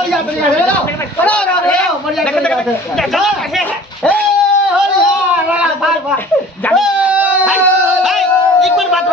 बढ़िया बढ़िया रे रो बढ़िया ए होली हां बार बार एक मिनट बात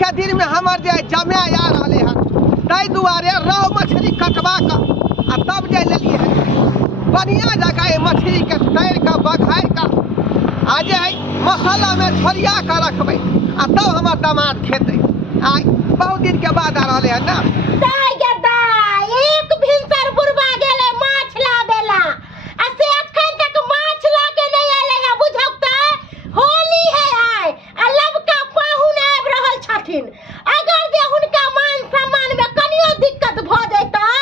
के दिन में हमार जे जमे आ रहे हैं ताई दुआरे रहो मछली कटवा का आ तब जे लेलिए है बढ़िया जगह मछली के तैर का बघाई का आ जे है मसाला में छोड़िया का रखबे आ तब हमार दामाद खेते आई बहुत दिन के बाद आ रहे हैं ना दाई गे दाई एक भिनसर बुरबा गेले माछ लाबेला आ से अखन तक माछ ला के नहीं आले है बुझौता होली है आय आ लबका पाहुन आब रहल छथिन अगर जे हुनका मान सम्मान में कनियो दिक्कत भ जैतै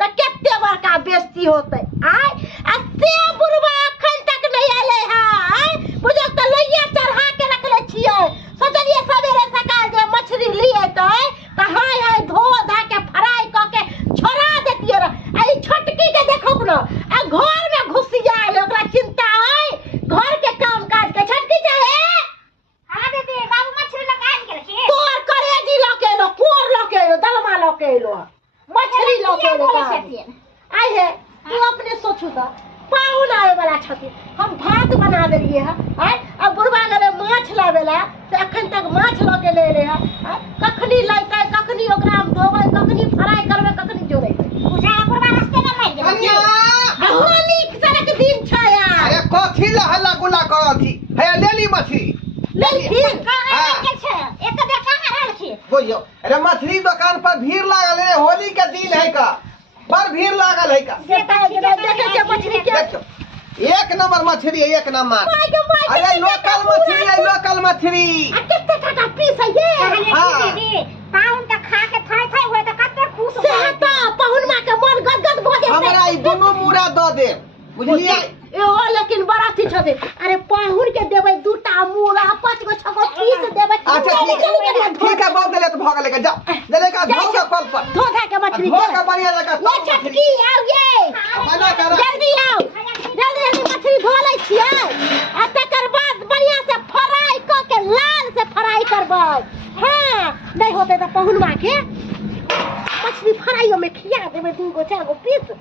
त केते बड़का बेइज्जती होतै आय आ से बुरबा अखन तक नहीं आले है आय बुझौता लइया चढ़ा के रखले छियै सोचलिए सवेरे सकाल जे मछली लिए तै त हाय हाय धो धा के फ्राई क के छोड़ा देतिए रे आई छोटकी के देखो न आ घर में घुसिया है ओकरा चिंता है घर के काम काज के छोटकी चाहे हां दीदी बाबू मछली लगा के रखिए तोर करेजी लके लो कोर लके लो दलमा लके लो मछली लके लो आई है तू अपने सोचू त पाहुन आए वाला छथि हम भात बना देलिए है आय अब बुढ़वा गले माछ लावेला त अखन तक माछ लके ले ले है कखनी लाइतै कखनी ओकरा हम धोबै कखनी फ्राई करबै कखनी जोड़ैबै बुझा बुढ़वा रास्ते में मार गेल होली सड़क दिन छ यार अरे कथी ला हल्ला गुला करथी है लेली मछली लेली कहां के छै एक दे कहां रहल छी बुझो अरे मछली दुकान पर भीड़ लागल है होली के दिन है का पर भीड़ लागल है का देखे छै मछली के एक नंबर मछली है एक नंबर अरे लोकल मछली है लोकल मछली कितने टका पीस है ये हां पाहुन त खा के थाई थाई होय त कते खुश हो त पाहुन मा के मन गदगद भ जेतै हमरा ई दोनों मुरा द दे बुझलिए ए ओ लेकिन बड़ा थी छदे अरे पाहुन के देबै दूटा मुरा पांच गो छगो पीस देबै अच्छा ठीक है बहुत देले तो भाग लेके जा देले का धो के कल पर धो धा के मछली धो के बढ़िया लगा ये छटकी आओ ये बना कर जल्दी आओ जल्दी मछली धो लै छियै आ तकर बाद बढ़िया से फ्राई क के लाल से फ्राई करबै हां नहीं होते त पाहुनवा के मछली फ्राई में खिया देबै 2 गो 4 गो पीस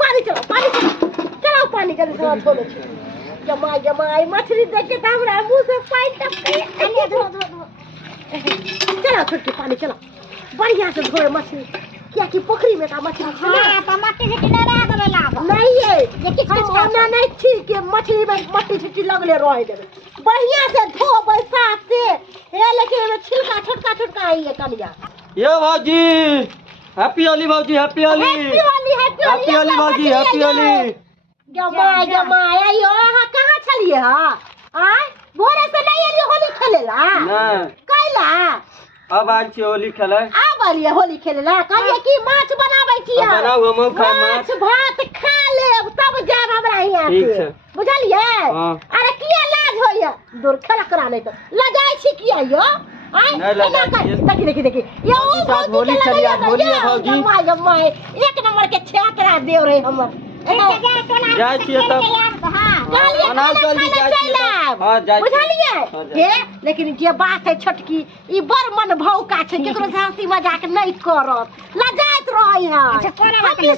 पानी चलो पानी जल्दी से धो ले छी जमाई मछली देख के हमरा मुंह से पानी टपके अरे धो चलो छोटकी पानी चलो बढ़िया से धोए मछली क्या कि पोखरी में का मछली है हां त मट्टी से किनारा देबे लाग नहीं है ये किछ ओना नहीं छी के मछली में मट्टी छिटी लगले रह देबे बढ़िया से धोबै साफ से हे लेकिन में छिलका छोटका आई है कनिया ये भौजी हैप्पी होली भौजी हैप्पी होली हैप्पी होली भौजी हैप्पी होली जमाई आयो हां कहां छलिए हां आय भोरे से नहीं एली होली खेलेला नहीं कैला अब आज छी होली खेले अब आलिए होली खेलेला कहलिए कि माछ बनाबै छियै बनाऊ हम खाए माछ भात खा लेब तब जाब हमरा यहाँ ठीक है बुझलिए हां अरे किया लाज होइया दूर खड़ा करा नहीं तो लजाय छी किया यो देखी ये होली चलिए होली भौजी जमाई एक नंबर के छात्रा देव रहे हमर जाय छियै तब बनाओ जल्दी जाय छियै हां जाय बुझलिए हे लेकिन जे बात है छोटकी ई बड़ मन भौका छै केकरो से हंसी मजाक नहीं करत लजाइत रहै है अच्छा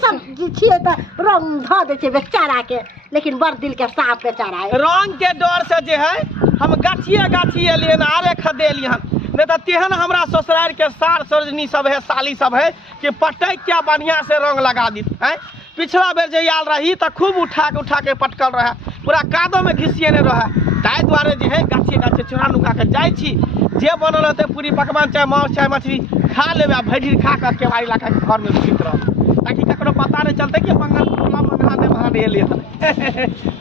सब छियै त रंग ध दे छै बेचारा के लेकिन बड़ दिल के साफ बेचारा है रंग के डर से जे है हम गाछिए एलियन आरे खदेलियन नहीं तो तेहन हमरा ससुराल के सार सरजनी सब है साली सब है कि पटक क्या बढ़िया से रंग लगा दी है पिछला बेर जे आल रही तो खूब उठा के पटकल रहा पूरा कादो में घिसियने रहा ताहि द्वारे जे है गाछिए चुरा नुका के जाय छी जे बनल होते पूरी पकवान चाहे मांस चाहे मछली खा लेबे भैर खा के केवाड़ी ला के घर में सुत रह ताकि ककरो पता नहीं चलते कि मंगल मंगा लिए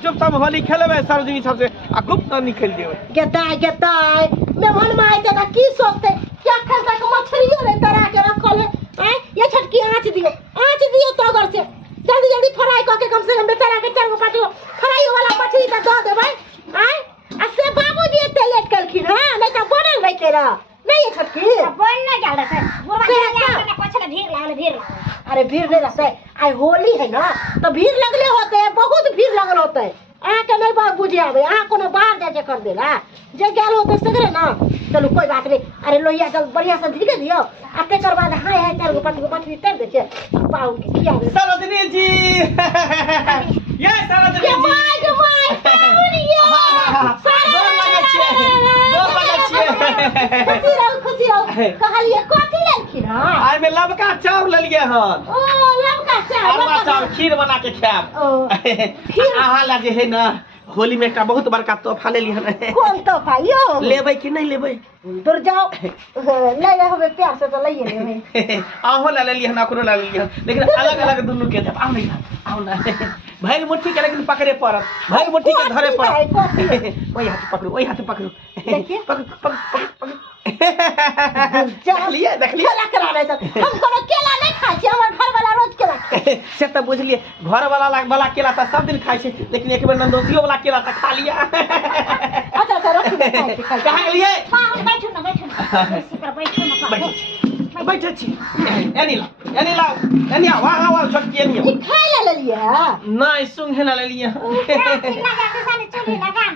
चुप सब होली खेलेबे सार्वजनिक सबसे आ गुप्त नहीं खेल दियो गेताय मेहमान में आए तना की सोचते क्या खल तक मछलियों रे तरा के रखल है ये छटकी आंच दियो तो अगर से जल्दी जल्दी फ्राई करके कम से कम बेचारा के 4 5 फ्राई वाला मछली त दे देबै आ से बाबूजी एते लेट कलखिन हां नहीं त बनल रह तेरा नहीं ये छटकी बन ना गेल रे बुढ़वा पछले भीड़ अरे भीड़ नहीं रहते आई होली है ना तो भीड़ लगले होते है बहुत भीड़ लगल होते है के नहीं बात बुझे आवे कोनो बाहर जाके कर देला जे गेल होते सगरे ना चलो कोई बात नहीं अरे लोहिया जब बढ़िया से धीरे दियो आ तेकर बाद हाय 4 गो 5 गो मछली तर दे छे पाऊ के खिया दे सरोजनी जी ये सरोजनी जी के माय पाउनिया खुशी रहो कहलिए कथि ललखिन आई में लबका चावल लेलिए हन ओ लबका चावल खीर बना के खाब आहा ला जे है ना होली में एक बहुत बड़का तोहफा ले लिहन कौन तोहफा यो लेबै कि नहीं लेबै दूर जाओ ले ले हमें प्यार से तो लइए लेबै आहो ला ले लिहन ओकरो ला ले लिहन लेकिन अलग अलग दुनु के देब आओ ना भाई मुट्ठी के लेकिन पकड़े पड़त भाई मुट्ठी के धरे पड़त ओई हाथ पकड़ो देखिए पकड़ देखलिए केला करावे त हम कोनो केला नहीं खाइ छी हमर घर वाला रोज केला खाइ से त बुझलिए घर वाला केला त सब दिन खाइ छै लेकिन एक बेर नंदोसियो वाला केला त खा लिया अच्छा रख कहां लिए बैठो ना कुर्सी पर बैठो छी एनी ला वाह छोटकी एनी खाइ ले लिए नहीं सुंघे ला ले लिए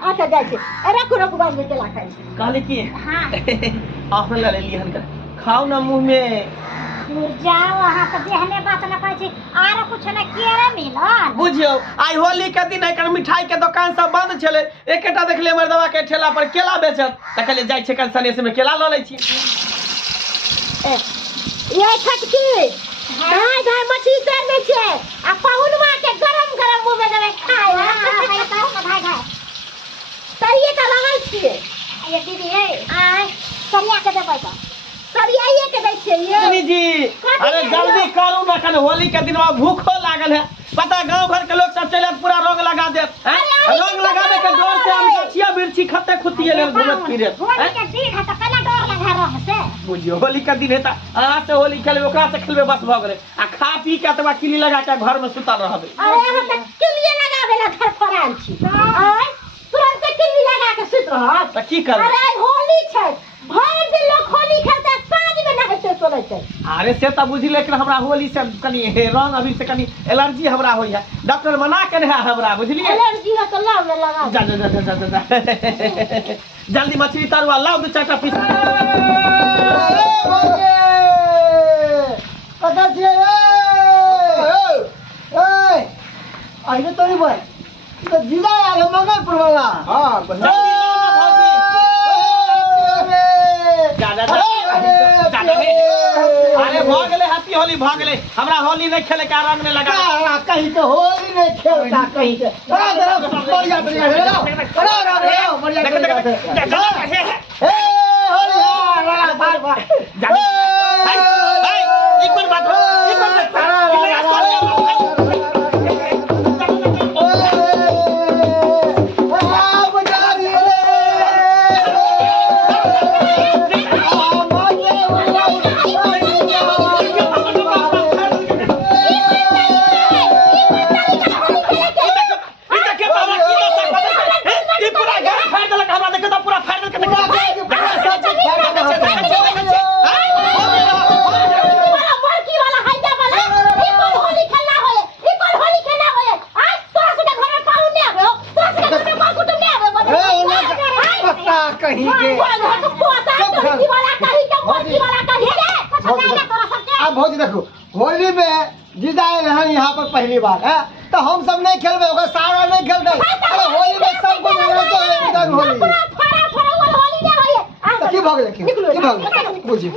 अच्छा जाय छै रखो बाद में केला खाइ कहले की हां आह ला ले लिए हन खाओ ना मुंह में जाओ वहां पर देहने बात ना कहै छी आरो कुछ ना केरा मिलन बुझियो आई होली के दिन एकर मिठाई के दुकान सब बंद छले एकेटा देखले मर्दवा के ठेला पर केला बेचत त कहले जाय छै कल सनेस में केला ल लै छी ये छटकी धाय मछली तर दे छै आ पाहुनवा के गरम मुंह में देबे खाय धाय तरिए त लगल छिए ये दीदी है आय सरिया के देबै त सरियाइए के दै छिए ये दीदी जी अरे जल्दी करू ना कल होली के दिन में भूखो लागल है पता गांव घर के लोग सब चले पूरा रंग लगा दे रंग लगा दे के डर से हम गछिया मिर्ची खत्ते खुतिए ले घुमत फिरे होली के दिन है त कला डर लगा रंग से बुझियो होली के दिन है त अहाँ से होली खेलबे ओकरा से खेलबे बस भ गेले आ खा पी के तबा किली लगा के घर में सुतल रहबे अरे हम त किलिए लगाबे ला घर पर आल छी आय तुरंत किली लगा के सुत रह त की कर अरे होली छै भर दिन लोग होली खेलते साँझ में नहाते सोले छै अरे से त बुझी लेकिन हमरा होली से कनी रंग अभी से कनी एलर्जी हमरा होई है डॉक्टर मना के है हमरा बुझलिए एलर्जी है तो लाव लगा जा जल्दी मछली तरुआ लाओ 2-4 पीस पता छे आइए तो नहीं भाई तो जिला यार मंगलपुर वाला हां अरे भ गेले हैप्पी होली भ गेले हमरा होली नहीं खेले के रंग ने लगा कहीं तो होली नहीं खेलता कहीं के बढ़िया कहीं के अब भौजी देखो होली में जिदाए रहन यहाँ पर पहली बार है तो हम सब नहीं खेलबे ओकर सारा नहीं खेलते अरे होली में सब को मिलते है होली तो की भग लेकिन की भग बुझी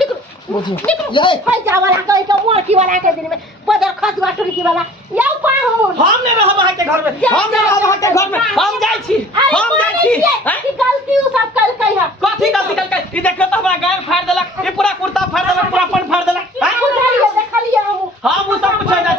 ये भाई जावला कहि के मोरकी वाला के दिन में बदर खतवा टुरकी वाला या पार हो हम ने रहब अहाँ के घर में हम ने रहब अहाँ के घर में हम जाई छी की गलती उ सब कल कहि है कथी गलती कल ई देखो तो हमरा गाय फाड़ देलक ई पूरा कुर्ता फाड़ देलक पूरा पन फाड़ देलक देखलिए हम उ सब पूछै जा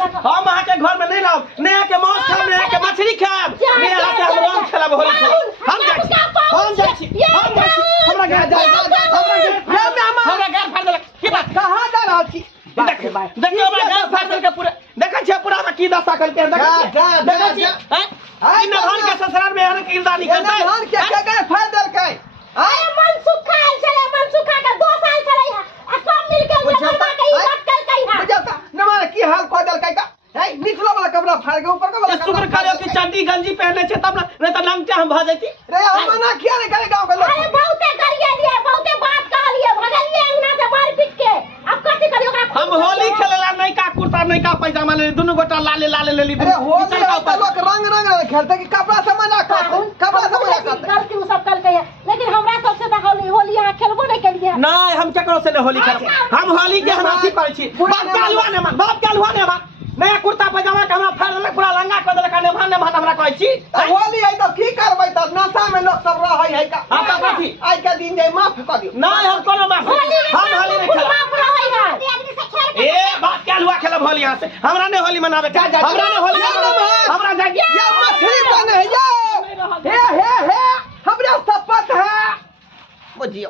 हमरा घर फाड़ देलक की बात कहाँ जा रहल छी देखियो हमरा घर फाड़ देलक पूरा देखै छियै पूरा में की दशा करके देखै छियै ई नभान के ससुराल में एहन किरदार निकलतै धान के फाड़ देलकै अरे मन सुखा चले मन सुखा के 2 साल चले है आ सब मिल के हमरा के ई बात करकै है बुझता नमार की हाल कह देलकै का है निचलो वाला कपड़ा फाड़ के ऊपर का वाला शुक्र करियो कि चड्डी गंजी पहने छै तब नहीं तो नंगटे हम भ जैती रे हम मना किया नहीं करे गांव के लोग अरे बहुते करिए लिए बहुते बात कहलिए भगलिए अंगना से मार पीट के अब कथि करियो ओकरा हम होली खेलेला नहीं का कुर्ता नहीं का पैजामा ले दुनु गोटा लाले लाले लेली अरे होली का लोग रंग रंग खेलते कि कपड़ा से मना करते कपड़ा से मना करते गलती उ सब करके है लेकिन हमरा सबसे तो होली होली यहां खेलबो नहीं केलिए नहीं हम केकरो से होली खेल हम होली के हम अथी करै छी बाप कालुआ ने बाप कालुआ ने बा नया कुर्ता पैजामा के हमरा फाड़ देलक पूरा लंगा कर देलक ने भात हमरा कहै छी होली है तो की करबै तब नशा में लोग सब रहै है का हां का कथी आज के दिन जे माफ कर दियो नहीं हम कोनो माफ हम होली नहीं खेल माफ रहै है ए बाप कालुआ खेलब होली यहां से हमरा ने होली मनावे हमरा ने होली हमरा जागी ये मछली बने है ये हे हमरा शपथ है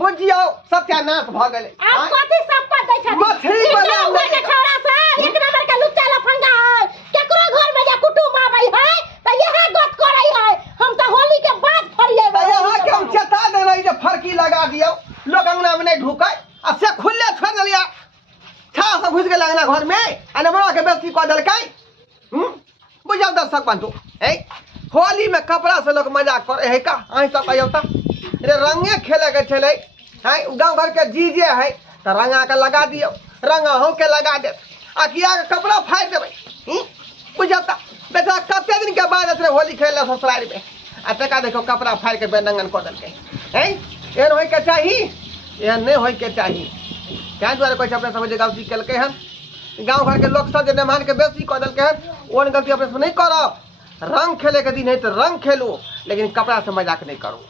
बुझियो सत्यानाश भ गेलै आप कथि सब पर दै छथि मछली बना के छोरा सा एक नंबर के लुच्चा लफंगा है केकरो घर में जे कुटुंब आबै है त यहां गत करै है हम त होली के बाद फरिए यहाँ के हम चेता दे रही जे फरकी लगा दियो लोग अंगना में नहीं ढुकै आ से खुले छोड़ देलिया छा से घुस गेल अंगना घर में आ नमरा के बेइज्जती क देलकै बुझाओ दर्शक बंधु ए होली में कपड़ा से लोग मजाक करे है का अहीं सब कहियो त रे रंगे खेले के छले है गांव घर के जीजे है त रंगा के लगा दियो रंगा हो के लगा दे आ किया के कपड़ा फाड़ देबै बुझाओ त बेटा कते दिन के बाद ऐसे होली खेले ससुराल में आ टका देखो कपड़ा फाड़ के बेनंगन क देलकै हैं एहन होय के चाही एहन नहीं होय के चाही क्या द्वारा कोई अपने समझ गलती केलकै हन गांव घर के लोग सब जे मेहमान के बेइज्जती क देलकै हन ओन गलती अपने से नहीं करब रंग खेले के दिन है तो रंग खेलू लेकिन कपड़ा से मजाक नहीं करू